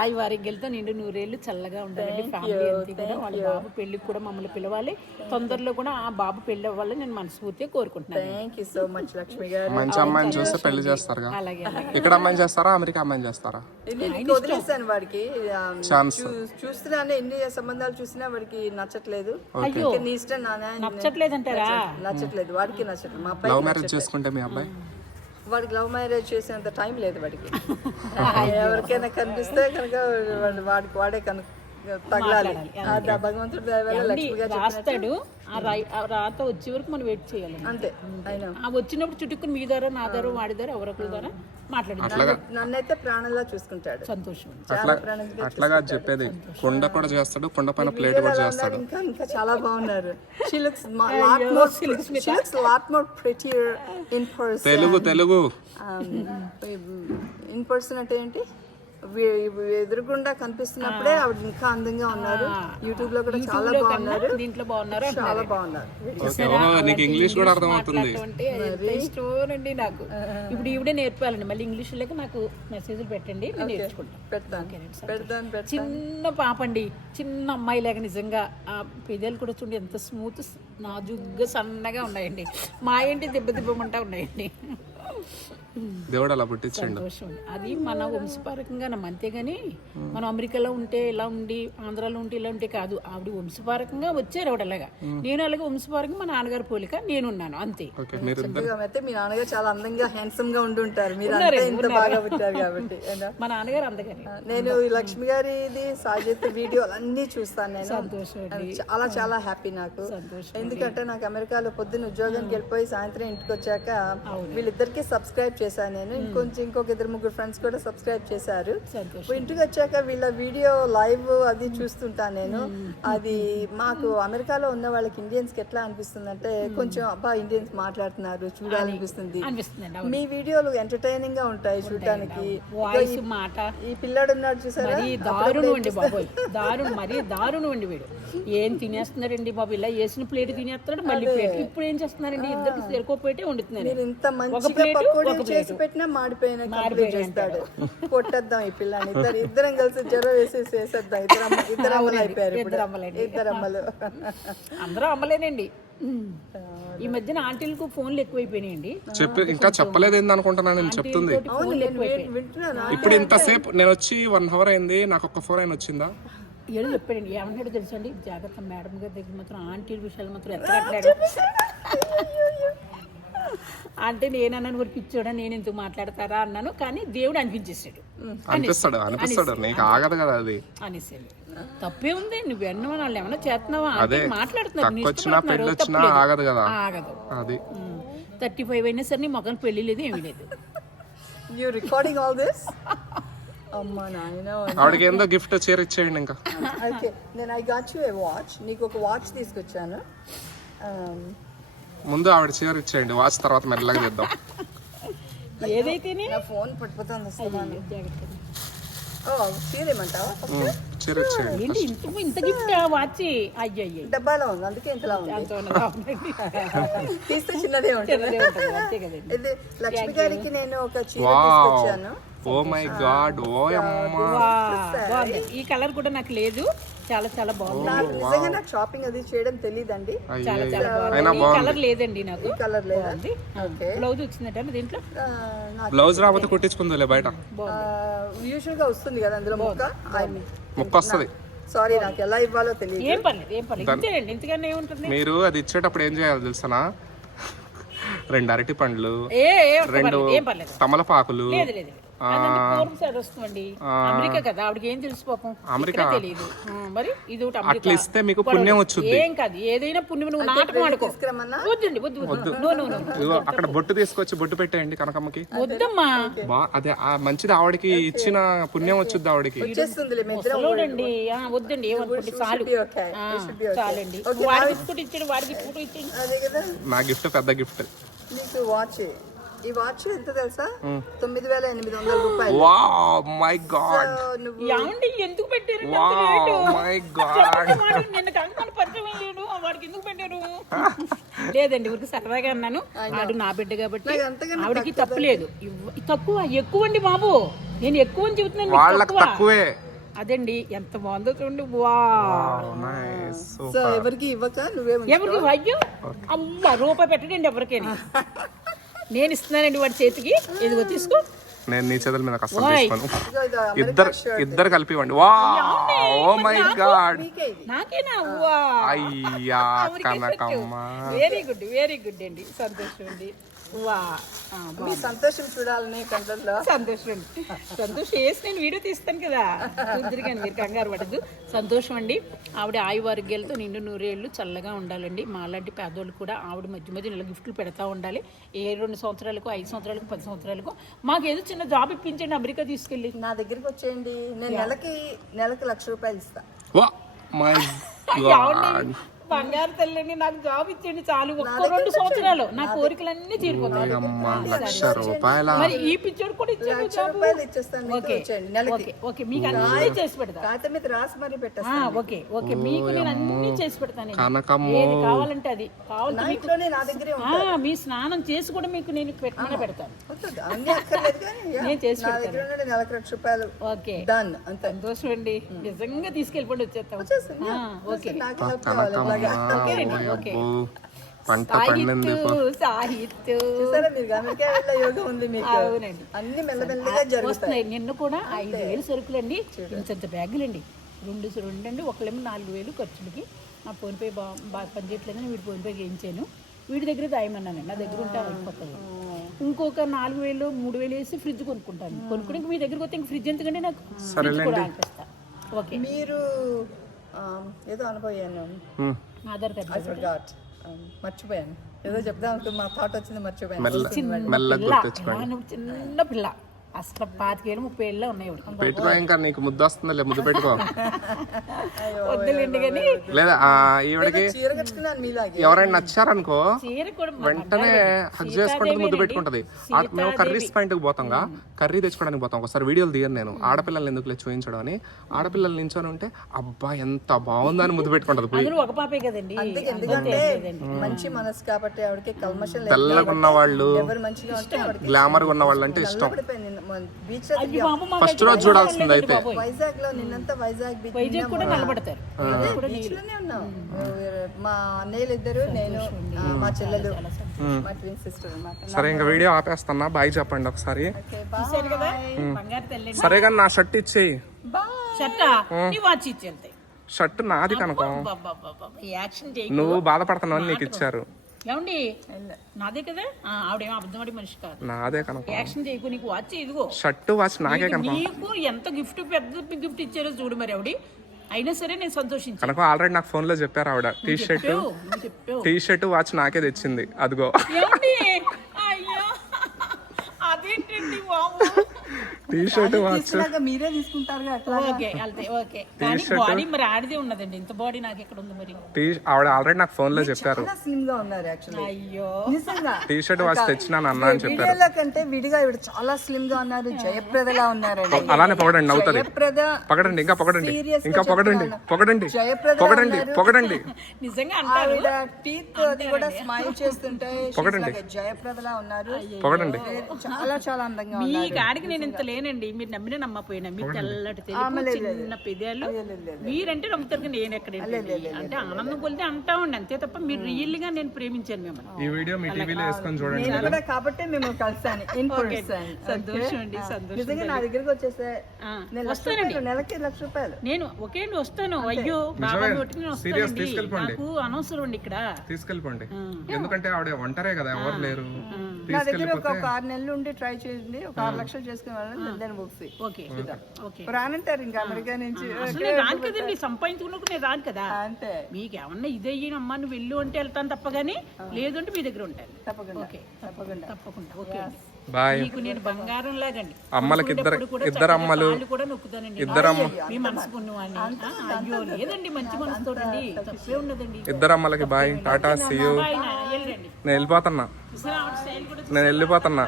అవి వారికి వెళ్తే నిండు నూరేళ్ళు చల్లగా ఉండాలండి ఫ్యామిలీ అంతా కూడా. వాళ్ళ బాబు పెళ్ళికి కూడా మమ్మల్ని పిలవాలి. తొందరలో కూడా ఆ బాబు పెళ్ళి అవ్వాలని నేను మనస్ఫూర్తిగా కోరుకుంటున్నాను. Thank you so much Lakshmi garu. మంచి అమ్మాయిని చూస్తే పెళ్ళి చేస్తారుగా. అలాగే అలాగే. ఇక్కడ అమ్మాయిని చేస్తారా అమెరికా అమ్మాయిని చేస్తారా? నేను ఇంకా వదిలేసాను వాడికి. ఆ, ఛాన్స్ చూ- చూస్తున్నానే ఎన్ని సంబంధాలు చూసినా వాడికి నచ్చట్లేదు. అయ్యో. ఇంకా నీ ఇష్టం నాన్న నచ్చట్లేదంటారా? నచ్చట్లేదు. వాడికి నచ్చట్లేదు. మా అబ్బాయి లవ్ మ్యారేజ్ చేసుకుంటే మీ అబ్బాయి? వాడికి లవ్ మ్యారేజ్ చేసేంత టైం లేదు వాడికి. ఎవరికైనా కనిపిస్తే కనుక వాడు- వాడికి వాడే కనుక తగలాలి. భగవంతుడి దయ వల్ల ఏమండి, లక్ష్మి గారు రాస్తాడు. ఆ రై- రాత వచ్చే వరకు మనం వెయిట్ చేయాలి. అంతే అయినా. ఆ వచ్చినప్పుడు చుట్టుకుని మీ ద్వారా నా ద్వారా వాడి ద్వారా ఎవరొకరి ద్వారా నన్నైతే ప్రాణంలా చూసుకుంటాడు. సంతోషం. చాలా ప్రాణంగా అట్లాగా చెప్పేది. కుండ కూడా చేస్తాడు కుండ పైన ప్లేట్ కూడా ఎలా చేస్తాడు. ఉన్నారు? ఇంకా ఇంకా చాలా బాగున్నారు. She looks lot more she looks lot more prettier in person Telugu Telugu. In person అంటే ఏంటి? ఎదురుగుండా కనిపిస్తున్నప్పుడే ఆవిడ ఇంకా అందంగా ఉన్నారు. యూట్యూబ్లో కూడా చాలా బాగున్నారు. దీంట్లో బాగున్నారు చాలా బాగున్నారు. నీకు ఇంగ్లీష్ కూడా ఎంత ఇష్టం అండి నాకు. ఇప్పుడు ఈవిడే నేర్పాలండి. మళ్ళీ ఇంగ్లీష్ లేక నాకు మెసేజ్లు పెట్టండి నేను నేర్చుకుంటాను పెడతాను. చిన్న పాప అండి చిన్న అమ్మాయి లాగా నిజంగా ఆ పెదాలు కూడా చూడండి ఎంత స్మూత్ నాజుగ్గా సన్నగా ఉన్నాయండి. మా ఏంటి దెబ్బ దెబ్బమంటా ఉన్నాయండి. దేవుడు అలా పుట్టించండు. సంతోషం. అది మన వంశపారకంగా నమ్మ అంతేగాని మనం అమెరికాలో ఉంటే ఇలా ఉండి ఆంధ్రాలో ఉంటే ఇలా ఉంటే కాదు. ఆవిడ వంశపారకంగా వచ్చారు ఆవిడ అలాగా నేను అలాగే వంశపారకంగా మా నాన్నగారి పోలిక నేనున్నాను అంతే. ఓకే మీరు చక్కగా అయితే మీ నాన్నగారు చాలా అందంగా హ్యాండ్సమ్గా ఉండి ఉంటారు మీరు అంతా ఇంత బాగా పుట్టారు కాబట్టి? మా నాన్నగారు అందగాని నేను లక్ష్మి గారిది సాజిత్ వీడియోలు అన్ని చూస్తాను నేను. సంతోషం చాలా చాలా హ్యాపీ నాకు. సంతోషం ఎందుకంటే నాకు అమెరికాలో పొద్దున్న ఉద్యోగానికి వెళ్ళిపోయి సాయంత్రం ఇంటికి వచ్చాక వీళ్ళిద్దరికి సబ్స్క్రైబ్ చేశాను నేను. ఇంకొంచెం ఇంకొక ఇద్దరు ముగ్గురు ఫ్రెండ్స్ కూడా సబ్స్క్రైబ్ చేశారు. ఇంటికి వచ్చాక వీళ్ళ వీడియో లైవ్ అది చూస్తుంటాను నేను. అది మాకు అమెరికాలో ఉన్న వాళ్ళకి ఇండియన్స్కి ఎట్లా అనిపిస్తుంది అంటే కొంచెం అబ్బా ఇండియన్స్ మాట్లాడుతున్నారు చూడాలనిపిస్తుంది. మీ వీడియోలు ఎంటర్టైనింగ్గా ఉంటాయి చూడటానికి. మాట. ఈ పిల్లాడు ఉన్నాడు చూసారా? మరీ దారుణం అండి బాబోయ్. దారుణం మరీ దారుణం అండి వీడు. ఏం తినేస్తున్నారండి బాబు? ఇలా వేసిన ప్లేట్ తినేస్తున్నాడు మళ్ళీ ప్లేట్ ఇప్పుడు ఏం చేస్తున్నారండి? ఇద్దరికి సరికో ప్లేటే వండుతున్నారు ఇంత ప్లేటు, పకోడీ ఒక చేసి పెట్టినా మాడిపోయిన కంప్లీట్ చేస్తాడు. కొట్టేద్దాం ఈ పిల్లని ఇద్దరు ఇద్దరం కలిసి జ్వరం వేసేసి వేసేద్దాం ఇద్దరు ఇద్దరు అమ్మలు అయిపోయారు ఇప్పుడు. ఇద్దరు అమ్మలు. అందరూ అమ్మలేనండి. ఈ మధ్యన ఆంటీలకు ఫోన్లు ఎక్కువైపోయినాయండి. చెప్పి ఇంకా చెప్పలేదు ఏంది అనుకుంటున్నా నేను చెప్తుంది. ఇప్పుడు ఇంతసేపు నేను వచ్చి వన్ అవర్ అయింది నాకు ఒక్క ఫోన్ అయినా వచ్చిందా? ఏదో చెప్పాడండి. ఏమంటాడో తెలుసండి జాగ్రత్త మేడం గారి దగ్గర మాత్రం ఆంటీ విషయాలు మాత్రం ఎత్తగట్లేడు అంటే నేనన్నాను కూడా పిచ్చోడా నేను ఎందుకు మాట్లాడతారా అన్నాను. కానీ దేవుడు అనిపించేసాడు. అనిపిస్తాడు అనిపిస్తాడు. నీకు ఆగదు కదా అది. అనేసాడు తప్పే ఉంది నువ్వు ఎన్న వాళ్ళు ఏమన్నా చేస్తున్నావా? అదే తప్పులేదు. ఆగదు కదా. ఆగదు. అది. థర్టీ ఫైవ్ అయినా సరే నీ మొక్కలు పెళ్ళి లేదు ఏమీ లేదు. యూ రికార్డింగ్ ఆల్ దిస్ అమ్మా నాయన ఆవిడకి ఏందో గిఫ్ట్ చీర ఇచ్చేయండి ఇంకా. ఓకే నేను I got you a watch నీకు ఒక వాచ్ తీసుకొచ్చాను. Um, ముందు ఆవిడ చీర ఇచ్చేయండి వాచ్ తర్వాత మెల్లగా చేద్దాం. ఏదైతేనే? నా ఫోన్ చీర ఇచ్చేయండి ఏంటి ఇంత ఇంత గిఫ్ట్ వాచి? అయ్యో అయ్యో డబ్బాలో ఉంది అందుకే ఇంతలా ఉంది. తీస్తే చిన్నదే ఉంటుంది. చిన్నదే ఉంటుంది, అంతే కదండి. ఇది లక్ష్మి గారికి నేను ఒక చీర తీసుకొచ్చాను. ఓ మై గాడ్ ఓ బాగుంది. ఈ కలర్ కూడా నాకు లేదు. చాలా చాలా బాగుంది. నాకు నిజంగా నాకు షాపింగ్ అది చేయడం తెలియదండి చాలా చాలా బాగుంది. కలర్ లేదండి నాకు. కలర్ లేదా? బాగుంది. బ్లౌజ్ వచ్చిందట దీంట్లో? బ్లౌజ్ రాకపోతే కుట్టించుకుందిలే బయట. యూజువల్గా వస్తుంది కదా అందులో ముక్క? ముక్క వస్తుంది. సారీ నాకు ఎలా ఇవ్వాలో తెలియదు. ఏం పర్లేదు ఏం పర్లేదు. ఇంతేనండి ఇంతకన్నా ఏముంటుంది? మీరు అది ఇచ్చేటప్పుడు ఏం చేయాలి తెలుసనా? రెండు అరటి పండ్లు రెండు తమలపాకులు అమెరికా కదా ఆవిడకి ఏం తెలుసు పాపం? అమెరికా. తెలియదు మరి ఇది ఒకటి అట్లా ఇస్తే మీకు పుణ్యం ఏం కాదు ఏదైనా పుణ్యం నువ్వు నాటకం ఆడుకో. తీసుకురమ్మన్నా వద్దండి వద్దు వద్దు నో నో నో ఇదిగో అక్కడ బొట్టు తీసుకొచ్చి బొట్టు పెట్టేయండి కనకమ్మకి. వద్దమ్మా. అదే ఆ మంచిది ఆవిడకి ఇచ్చిన పుణ్యం వచ్చుద్ది ఆవిడకి. ఆ, వద్దండి ఏమనుకోండి చాలు. చాలండి. ఇచ్చాడు ఇచ్చాడు కదా. నా గిఫ్ట్ పెద్ద గిఫ్ట్. వాచ్ ఈ వాచ్ ఎంత తెలుసా? తొమ్మిది వేల ఎనిమిది వందల రూపాయలు. వా మై గాడ్ ఏమండి ఎందుకు పెట్టారు వా మై గాడ్ నిన్న కంకణ పరిచయం అయ్యాడు ఆ వాడికి ఎందుకు పెట్టారు? లేదండి ఊరికి సరదాగా అన్నాను. ఆడు నా బిడ్డ కాబట్టి ఆవిడకి తప్పు లేదు. తక్కువ ఎక్కువ అండి బాబు. నేను ఎక్కువ అని చెబుతున్నాను వాళ్ళకి తక్కువ. అదండి ఎంత బాగుందో చూడండి. వా నైస్ సో ఎవరికి ఇవ్వక నువ్వే. ఎవరికి? అయ్యో అమ్మ రూపాయి పెట్టడండి ఎవరికైనా. నేను ఇస్తున్నానండి వాడి చేతికి. ఇదిగో తీసుకో. నేను నీ చేతుల మీద కష్టం. తీసుకోను. ఇద్దరు. ఇద్దరు కలిపి ఇవ్వండి. వా ఓ మై గాడ్. నాకేనా? అయ్యా Kanakamma. Very good very good అండి. సంతోషం అండి. వా. ఆ, బా- మీ సంతోషం చూడాలని కంటల్లో. సంతోషం సంతోషం వేసి నేను వీడియో తీస్తాను కదా. చూద్దరు కానీ మీరు కంగారు పడద్దు. సంతోషం అండి. ఆవిడ ఆయు ఆరోగ్యాలతో నిండు నూరేళ్ళు చల్లగా ఉండాలండి. మాలాంటి పేదోళ్ళు కూడా ఆవిడ మధ్య మధ్య నెల గిఫ్ట్లు పెడతా ఉండాలి. ఏ రెండు సంవత్సరాలకు ఐదు సంవత్సరాలకు పది సంవత్సరాలకు. మాకు ఏదో చిన్న జాబ్ ఇప్పించండి అమెరికా తీసుకెళ్ళి. నా దగ్గరికి వచ్చేయండి. నేను నెలకి నెలకి లక్ష రూపాయలు ఇస్తా. వా. మై ఏమండి? బంగారు తల్లిని నాకు జాబ్ ఇచ్చేయండి చాలు. ఒక్క రెండు సంవత్సరాలు. నా కోరికలన్నీ తీరిపోతాయి. అమ్మ లక్ష రూపాయల మరి ఈ పిచ్చోడు కూడా ఇచ్చాడు ఇచ్చేస్తాను మీకు ఓకే మీకు అన్నీ చేసి పెడతా. కాగితం మీద రాసి మరీ ఓకే ఓకే మీకు నేను అన్ని చేసి పెడతాను ఏది కావాలంటే అది. కావాలంటే నా మీకు ఇంట్లోనే నా దగ్గరే ఆ, మీ స్నానం చేసి కూడా మీకు నేను పెట్టమని పెడతాను. నేను చేసి నా దగ్గర నుండి నెలకు లక్ష రూపాయలు. ఓకే. డన్ అంతే. సంతోషం అండి. నిజంగా తీసుకెళ్ళిపోండి వచ్చేస్తాం. ఓకే. ఓకే. పంట పండింది సాహిత్యం సాహిత్యం. చూసారా మీరు? అమెరికా వెళ్ళే యోగం ఉంది మీకు. అవునండి. అన్ని మెల్లమెల్లగా జరుగుతాయి. నిన్న కూడా ఐదు వేలు సరుకులండి. ఇంత బ్యాగులండి. రెండు రెండు అండి ఒకళ్ళేమో నాలుగు వేలు ఖర్చులకి. నా ఫోన్పే బా బాగా పనిచేయట్లేదని వీడి ఫోన్పే చేయించాను వీడి దగ్గర దాయమన్నానండి. నా దగ్గర ఉంటే అయిపోతుంది. ఇంకొక నాలుగు వేలు మూడు వేలు వేసి ఫ్రిడ్జ్ కొనుక్కుంటాను. కొనుక్కుని మీ దగ్గరికి వస్తే ఇంక ఫ్రిడ్జ్ ఎందుకంటే నాకు? ఫ్రిడ్జ్ కూడా అనిపిస్తా ఓకే. మీరు ఏదో అనుభవాను. ఆధార్ కార్డు ఐ ఫర్గాట్ మర్చిపోయాను. ఏదో చెప్దాం మా థాట్ వచ్చింది మర్చిపోయాను. పిల్ల. చిన్న పిల్ల. అసలు పాతికేళ్ళు ముప్పై ఏళ్ళు ఉన్నాయి. పెట్టుకో ఇంకా నీకు ముద్దు వస్తుందా లే ముద్దు పెట్టుకో. వద్దులేండి కానీ. లేదా. ఆ, ఈవిడకి ఎవరైనా నచ్చారనుకో వెంటనే హగ్ చేసుకుంటూ ముద్దు పెట్టుకుంటది. ఆ, మేము కర్రీస్ పాయింట్కి పోతాంగా కర్రీ తెచ్చుకోవడానికి పోతాం. ఒకసారి వీడియోలు తీయను నేను. ఆడపిల్లల్ని ఎందుకు చూపించడం అని. ఆడపిల్లలు నించొని ఉంటే అబ్బా ఎంత బాగుందని ముద్దు పెట్టుకుంటది పోయి. ఒక పాపే కదండి. ఎందుకంటే మంచి మనసు కాబట్టి ఆవిడకి కల్మషం లేదు తెల్లగా ఉన్న వాళ్ళు గ్లామర్గా ఉన్న వాళ్ళు అంటే ఇష్టం. బీచ్ అయ్యో బాబు మా ఫస్ట్ రోజు చూడాల్సింది అయితే. వైజాగ్లో నిన్నంతా వైజాగ్ బీచ్ వైజాగ్ కూడా నిలబడతారు. బీచ్లోనే ఉన్నాం. మా అన్నయ్యలు ఇద్దరు నేను మా చెల్లెలు మా ట్విన్ సిస్టర్ అన్నమాట. సరే ఇంకా వీడియో ఆపేస్తున్నా. బాయ్ చెప్పండి ఒకసారి. ఓకే చూశారు కదా? బంగారు తల్లి సరే కానీ నా షర్ట్ ఇచ్చేయి. షర్ట? నాది కనుక. నువ్వు బాధపడుతున్నావు నీకు ఇచ్చారు. ఏమండి? నాదే కదా? ఆవిడేమో అబద్ధమడి మనిషి కాదు. నాదే కనుక యాక్షన్ చేయకు నీకు వాచ్ ఇదిగో. షర్ట్ వాచ్ నాకే కనుక నీకు ఎంత గిఫ్ట్ పెద్ద గిఫ్ట్ ఇచ్చారో చూడు మరి ఆవిడ. అయినా సరే నేను సంతోషించాను కనుక ఆల్రెడీ నాకు ఫోన్లో చెప్పారు ఆవిడ. T shirt T shirt watch నాకే తెచ్చింది. అదిగో ఏమండి అయ్యో అదేంటండి బాబు టీ షర్ట్ మీరే కానీ బాడీ మరి ఆడిదే ఉన్నదండి. ఇంత బాడీ నాకు ఎక్కడ ఉంది మరి? టీ ఆవిడ ఆల్రెడీ నాకు ఫోన్లో చెప్పారు. చాలా స్లిమ్గా ఉన్నారు యాక్చువల్లీ అయ్యో. నిజంగా. టీ షర్ట్ వాచ్ తెచ్చినాను అన్న అని చెప్పారు. వీడియోలో కంటే విడిగా ఇవిడ చాలా స్లిమ్గా ఉన్నారు జయప్రదలా ఉన్నారండి. అలానే పొగడండి అవుతుంది జయప్రద పొగడండి ఇంకా పొగడండి ఇంకా పొగడండి. పొగడండి పొగడండి. పొగడండి. నిజంగా అంటారు. టీత్ అది కూడా స్మైల్ చేస్తుంటే a జయప్రదలా ఉన్నారు. పొగడండి. చాలా చాలా అందంగా మీ ఉన్నారు. కాడికి నేను ఇంత లేనండి మీరు నమ్మిన నమ్మపోయినా మీ తెల్లటి తెలుగు చిన్న పెదాలు మీరంటే నమ్ముతారు కానీ నేను ఎక్కడ అంటే ఆనందం కొలితే అంటా ఉండి అంతే తప్ప మీరు రియల్గా నేను ప్రేమించాను మిమ్మల్ని. ఈ వీడియో మీ టీవీలో వేసుకొని చూడండి. కాబట్టి మేము కలిసాను ఇన్ పర్సన్ సంతోషం అండి సంతోషం నా దగ్గరికి లక్ష రూపాయలు, నెలకి లక్ష రూపాయలు. నేను ఒకే అండి వస్తాను. అయ్యో బాబా వస్తానండి. నాకు అనవసరం అండి ఇక్కడ. తీసుకెళ్ళిపోండి. ఎందుకంటే ఆవిడ ఒంటరే కదా ఎవరు లేరు. నా దగ్గర ఒక ఆరు నెలలు ఉండి ట్రై చేయండి. ఒక ఆరు లక్షలు చేసుకుని వాళ్ళని దాన్ని బుక్స్ ఓకే. ఓకే. రానంటారు ఇంకా అమెరికా నుంచి రాను కదండి సంపాదించుకున్నప్పుడు నేను రాను కదా. అంతే. మీకు ఏమన్నా ఇదే అమ్మా నువ్వు వెళ్ళు అంటే వెళ్తాను తప్ప కానీ లేదంటే మీ దగ్గర ఉంటాను. తప్పకుండా. తప్పకుండా. తప్పకుండా. Okay bye. నేను బంగారం లాగండి. అమ్మలకి ఇద్దరు ఇద్దరు అమ్మలు కూడా నొక్కుతానండి. ఇద్దరు అమ్మ మీ మనసు అయ్యో లేదండి మంచి మనసుతోటండి తప్పే ఉన్నదండి. ఇద్దరు అమ్మలకి బాయ్. టాటా సియూ నేను వెళ్ళిపోతున్నా. నేను వెళ్ళిపోతున్నా.